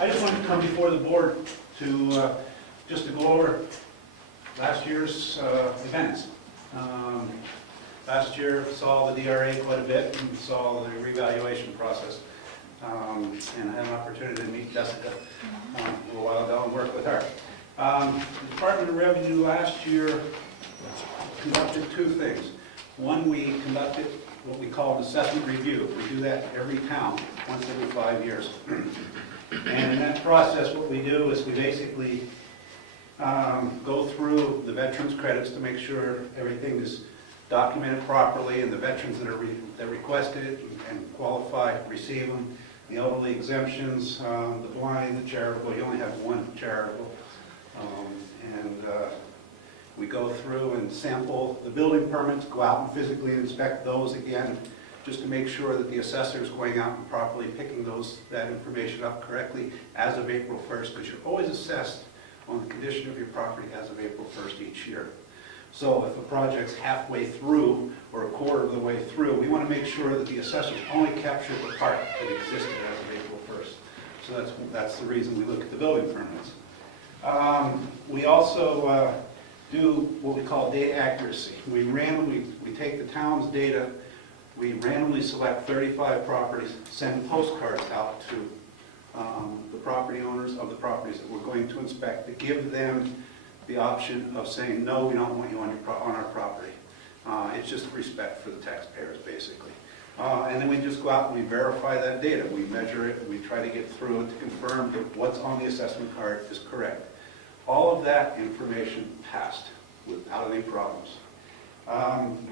I just wanted to come before the board to, just to go over last year's events. Last year saw the DRA quite a bit and saw the revaluation process. And I had an opportunity to meet Jessica a little while ago and work with her. The Department of Revenue last year conducted two things. One, we conducted what we call an assessment review. We do that every town, once every 5 years. And in that process, what we do is we basically go through the veterans' credits to make sure everything is documented properly, and the veterans that requested it and qualify receive them. The elderly exemptions, the blind, the charitable, you only have one charitable. We go through and sample the building permits, go out and physically inspect those again, just to make sure that the assessor is going out and properly picking that information up correctly as of April 1st, because you're always assessed on the condition of your property as of April 1st each year. So if a project's halfway through or a quarter of the way through, we want to make sure that the assessors only capture the part that existed as of April 1st. So that's the reason we look at the building permits. We also do what we call data accuracy. We take the town's data, we randomly select 35 properties, send postcards out to the property owners of the properties that we're going to inspect to give them the option of saying, no, we don't want you on our property. It's just respect for the taxpayers, basically. And then we just go out and we verify that data. We measure it, we try to get through it to confirm that what's on the assessment card is correct. All of that information passed without any problems.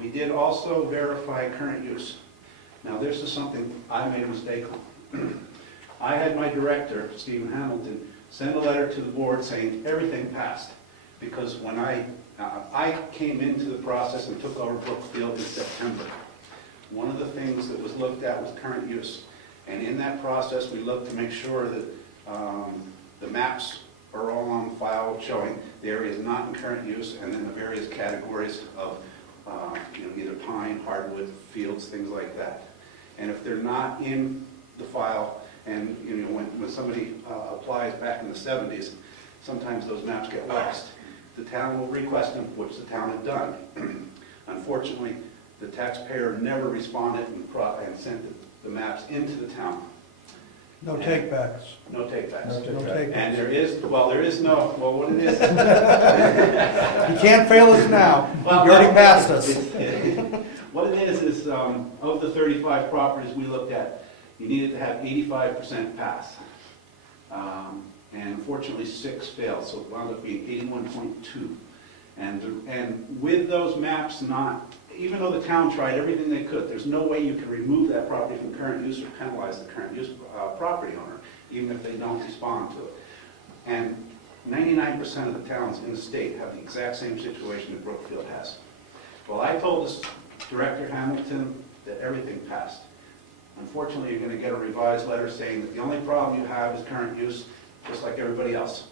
We did also verify current use. Now this is something I made a mistake on. I had my director, Stephen Hamilton, send a letter to the board saying everything passed. Because when I came into the process and took over Brookfield in September, one of the things that was looked at was current use. And in that process, we looked to make sure that the maps are all on file showing the area is not in current use, and then the various categories of either pine, hardwood, fields, things like that. And if they're not in the file, and when somebody applies back in the 70s, sometimes those maps get lost. The town will request them, which the town had done. Unfortunately, the taxpayer never responded and sent the maps into the town. No takebacks. No takebacks. No takebacks. And there is no, well, what it is. You can't fail us now. Well, You already passed us. What it is of the 35 properties we looked at, you needed to have 85% pass. And unfortunately 6 failed, so it wound up being 81.2. And with those maps even though the town tried everything they could, there's no way you can remove that property from current use or penalize the current use property owner, even if they don't respond to it. And 99% of the towns in the state have the exact same situation that Brookfield has. Well, I told this Director Hamilton that everything passed. Unfortunately, you're going to get a revised letter saying that the only problem you have is current use, just like everybody else.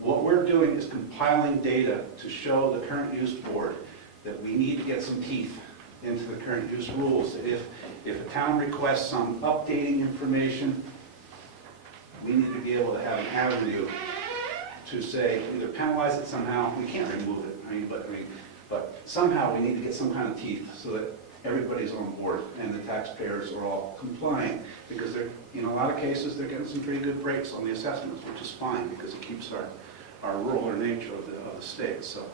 What we're doing is compiling data to show the current use board that we need to get some teeth into the current use rules. That if a town requests some updating information, we need to be able to have an avenue to say, either penalize it somehow, we can't remove it, but somehow we need to get some kind of teeth so that everybody's on board and the taxpayers are all complying, because they're, in a lot of cases, they're getting some pretty good breaks on the assessments, which is fine because it keeps our rural nature of the state. So,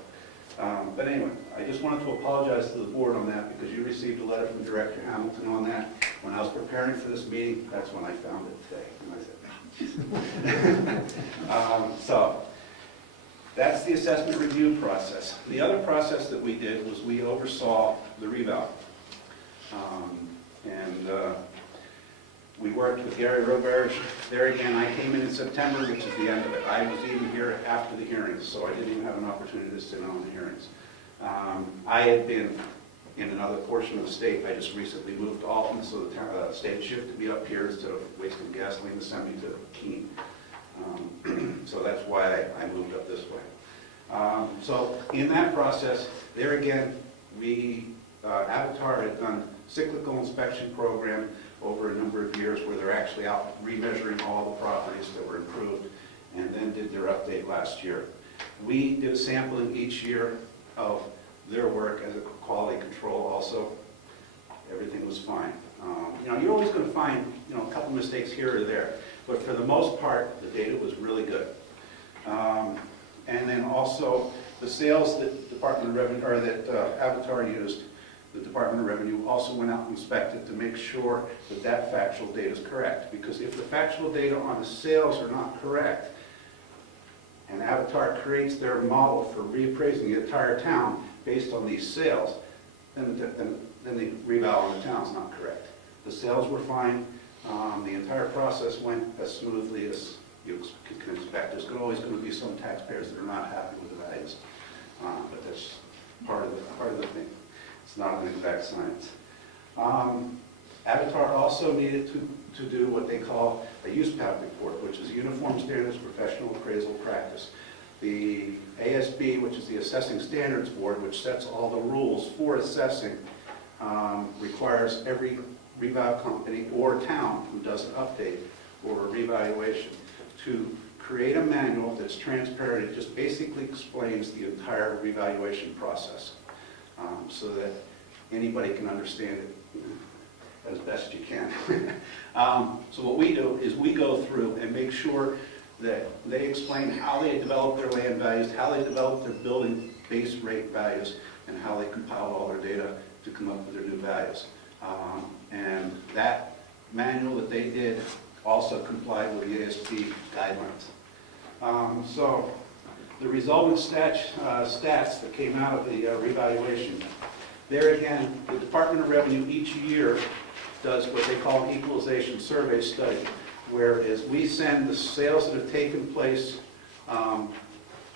but anyway, I just wanted to apologize to the board on that, because you received a letter from Director Hamilton on that. When I was preparing for this meeting, that's when I found it today. And I said, so that's the assessment review process. The other process that we did was we oversaw the reval. We worked with Gary Roberge. There again, I came in September, which is the end of it. I was even here after the hearings, so I didn't even have an opportunity to sit in on the hearings. I had been in another portion of the state. I just recently moved to Alton, so the state shifted me up here instead of wasting gasoline to send me to Keene. So that's why I moved up this way. So in that process, there again, Avatar had done cyclical inspection program over a number of years where they're actually out remeasuring all the properties that were improved, and then did their update last year. We did a sampling each year of their work as a quality control also. Everything was fine. You're always going to find, a couple mistakes here or there, but for the most part, the data was really good. And then also, the sales that Department of Revenue, or that Avatar used, the Department of Revenue also went out and inspected to make sure that that factual data is correct. Because if the factual data on the sales are not correct, and Avatar creates their model for reappraising the entire town based on these sales, then the reval on the town is not correct. The sales were fine. The entire process went as smoothly as you can expect. There's always going to be some taxpayers that are not happy with the values, but that's part of the thing. It's not an exact science. Avatar also needed to do what they call a USPAP report, which is Uniform Standards Professional Appraisal Practice. The ASB, which is the Assessing Standards Board, which sets all the rules for assessing, requires every reval company or town who does an update or a revaluation to create a manual that's transparent. It just basically explains the entire revaluation process so that anybody can understand it as best you can. So what we do is we go through and make sure that they explain how they develop their land values, how they develop their building base rate values, and how they compile all their data to come up with their new values. And that manual that they did also complied with the ASB guidelines. So the resultant stats that came out of the revaluation, there again, the Department of Revenue each year does what they call an equalization survey study, whereas we send the sales that have taken place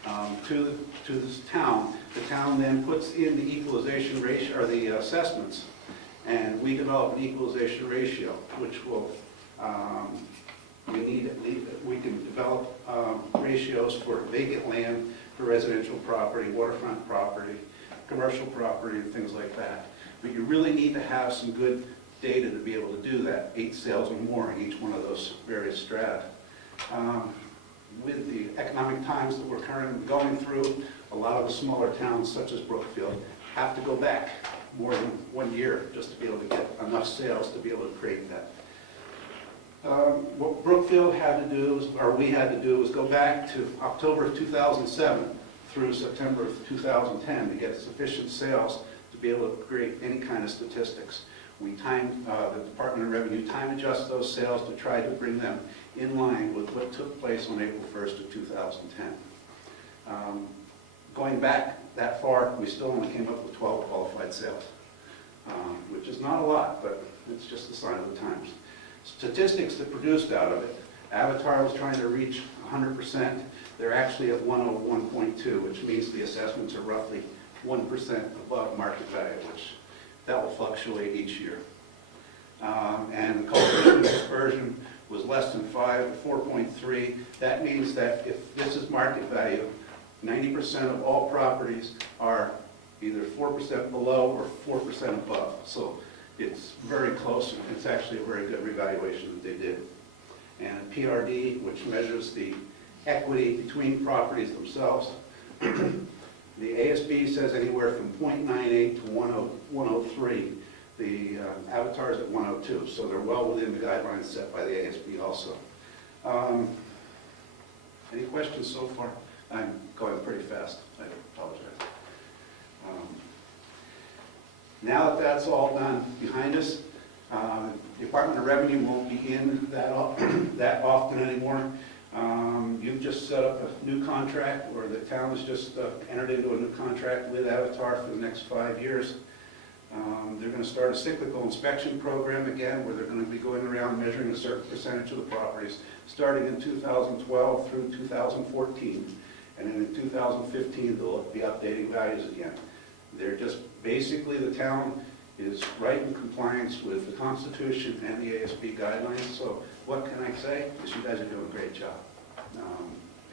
to this town. The town then puts in the equalization ratio, or the assessments, and we develop an equalization ratio, which will, we can develop ratios for vacant land, for residential property, waterfront property, commercial property, and things like that. But you really need to have some good data to be able to do that, 8 sales or more in each one of those various strata. With the economic times that we're currently going through, a lot of the smaller towns, such as Brookfield, have to go back more than 1 year just to be able to get enough sales to be able to create that. What Brookfield had to do, or we had to do, was go back to October of 2007 through September of 2010 to get sufficient sales to be able to create any kind of statistics. We timed, the Department of Revenue time adjust those sales to try to bring them in line with what took place on April 1st of 2010. Going back that far, we still only came up with 12 qualified sales, which is not a lot, but it's just the sign of the times. Statistics that produced out of it, Avatar was trying to reach 100%. They're actually at 101.2, which means the assessments are roughly 1% above market value, which that will fluctuate each year. And the cultivation dispersion was less than 5, 4.3. That means that if this is market value, 90% of all properties are either 4% below or 4% above. So it's very close, and it's actually a very good revaluation that they did. And PRD, which measures the equity between properties themselves, the ASB says anywhere from 0.98 to 103. The Avatar is at 102, so they're well within the guidelines set by the ASB also. Any questions so far? I'm going pretty fast. I apologize. Now that that's all done behind us, the Department of Revenue won't be in that often anymore. You've just set up a new contract, or the town has just entered into a new contract with Avatar for the next 5 years. They're going to start a cyclical inspection program again, where they're going to be going around measuring a certain percentage of the properties, starting in 2012 through 2014. And then in 2015, they'll be updating values again. They're just, basically the town is right in compliance with the Constitution and the ASB guidelines. So what can I say? Is you guys are doing a great job.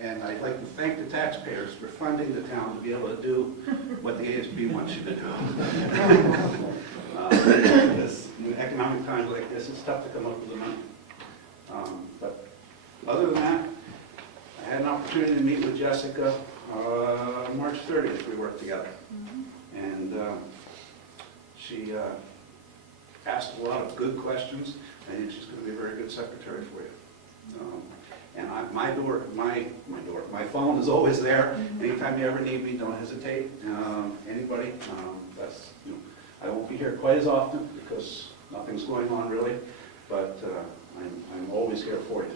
And I'd like to thank the taxpayers for funding the town to be able to do what the ASB wants you to do. In economic times like this, it's tough to come up with the money. But other than that, I had an opportunity to meet with Jessica March 30th. We worked together. And she asked a lot of good questions. I think she's going to be a very good secretary for you. And my phone is always there. Anytime you ever need me, don't hesitate. Anybody, I won't be here quite as often because nothing's going on really, but I'm always here for you.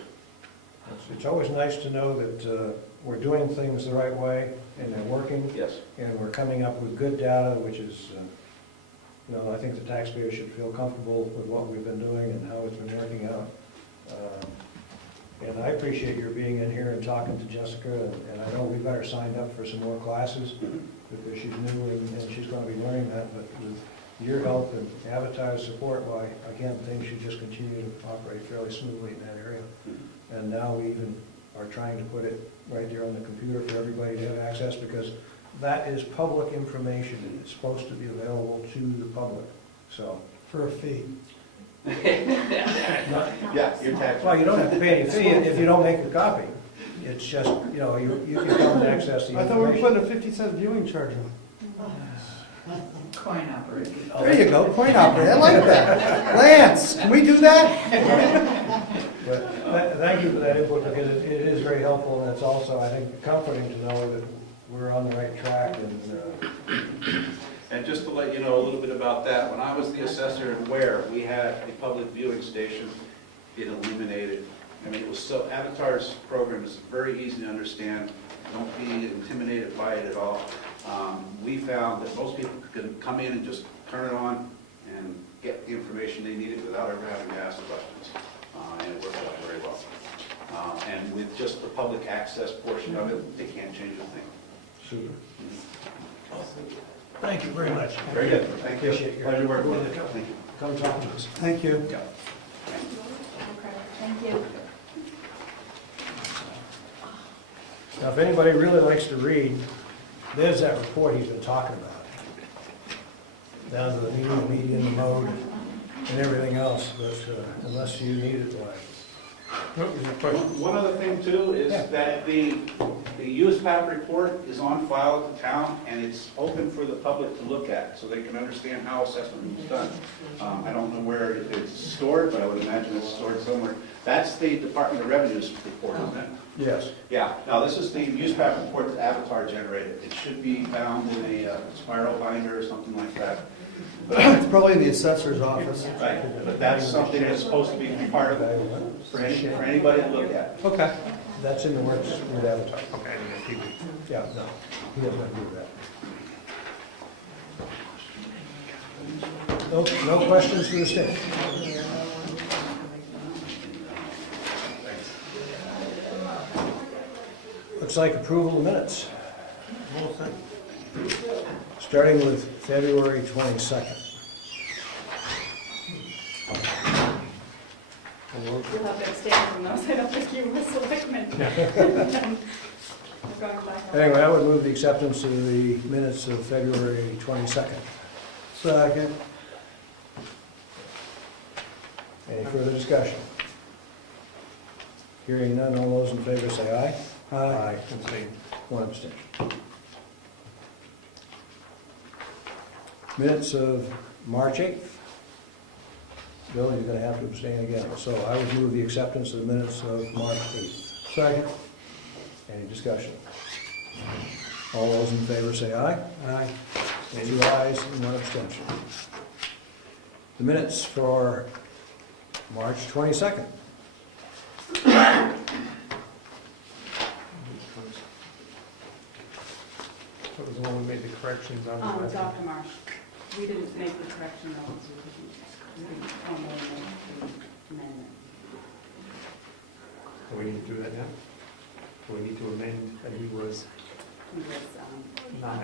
It's always nice to know that we're doing things the right way and they're working. Yes. And we're coming up with good data, which is, I think the taxpayers should feel comfortable with what we've been doing and how it's been working out. And I appreciate your being in here and talking to Jessica, and I know we've got her signed up for some more classes because she's new and she's going to be learning that, but with your help and Avatar's support, well, again, things should just continue to operate fairly smoothly in that area. And now we even are trying to put it right there on the computer for everybody to have access because that is public information and it's supposed to be available to the public, so. For a fee. Yeah, your tax. Well, you don't have to pay any fee if you don't make a copy. It's just, you can come and access the I thought we were information. putting a 50-cent viewing charge on. Coin operated. There you go, coin operator, I like that. Lance, can we do that? But thank you for that input because it is very helpful and it's also, I think, comforting to know that we're on the right track and And just to let you know a little bit about that, when I was the assessor in Ware, we had a public viewing station. It eliminated. I mean, it was so, Avatar's program is very easy to understand. Don't be intimidated by it at all. We found that most people could come in and just turn it on and get the information they needed without ever having to ask questions. And it worked out very well. And with just the public access portion of it, they can't change a thing. super. Thank you very much. Very good. Thank you. Appreciate your. Pleasure working with you. Thank you. Come talk to us. Thank you. Yeah. Okay, thank you. Now, if anybody really likes to read, there's that report he's been talking about. Down to the median, the mode, and everything else, but unless you need it, why? One other thing too is Yeah. that the use map report is on file at the town and it's open for the public to look at so they can understand how assessment was done. I don't know where it's stored, but I would imagine it's stored somewhere. That's the Department of Revenue's report, isn't it? Yes. Yeah, now this is the use map report that Avatar generated. It should be bound in a spiral binder or something like that. It's probably in the assessor's office. Right, but that's something that's supposed to be part of it for anybody to look at. Okay. That's in the works with Avatar. Okay. Yeah, no, he doesn't have to do that. No questions for the state? Looks like approval of minutes. Starting with February 22nd. You'll have to abstain from those, I don't think you were selectmen. We're going back. Anyway, I would move the acceptance of the minutes of February 22nd. Second. Any further discussion? Hearing none, all those in favor say aye. Aye. Abstain. One abstention. Minutes of March 8th. Bill, you're going to have to abstain again. So I would move the acceptance of the minutes of March 8th. Second. Any discussion? All those in favor say aye. Aye. 2 ayes and 1 abstention. The minutes for March 22nd. That was the one we made the corrections on. the last Dr. Marsh, we didn't make the correction though, so we didn't formally make the amendment. one. We need to do that now? We need to amend that he was He was, not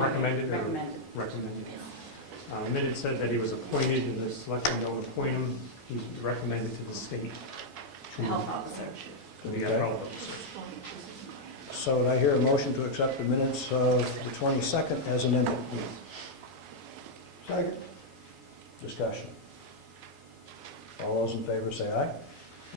recommended or recommended. recommended. And then it said that he was appointed and the selectmen don't appoint him. He's recommended to the state. The health officer. To be a health officer. So I hear a motion to accept the minutes of the 22nd as amended. Second. Discussion. All those in favor say aye.